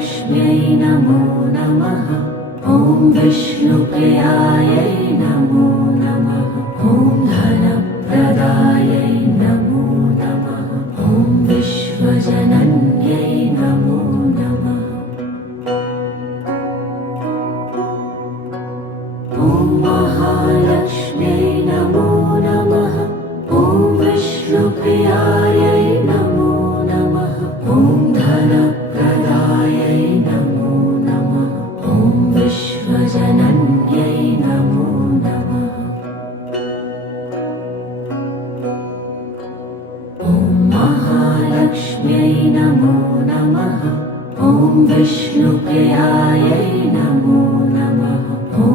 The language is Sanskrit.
महालक्ष्म्यै नमो नमः। ॐ विष्णुप्रियायै नमो नमः। ॐ धनप्रदायै नमो नमः। ॐ विश्वजनन्यै नमो नमः। ॐ महालक्ष्म्यै नमो नमः। ॐ विष्णुप्रियायै नमो नमः। ॐ धनप्रदायै नमो नमः। ॐ विश्वजनन्यै नमो नमः। ॐ महालक्ष्म्यै नमो नमः। ॐ विष्णुप्रियायै नमो नमः। ॐ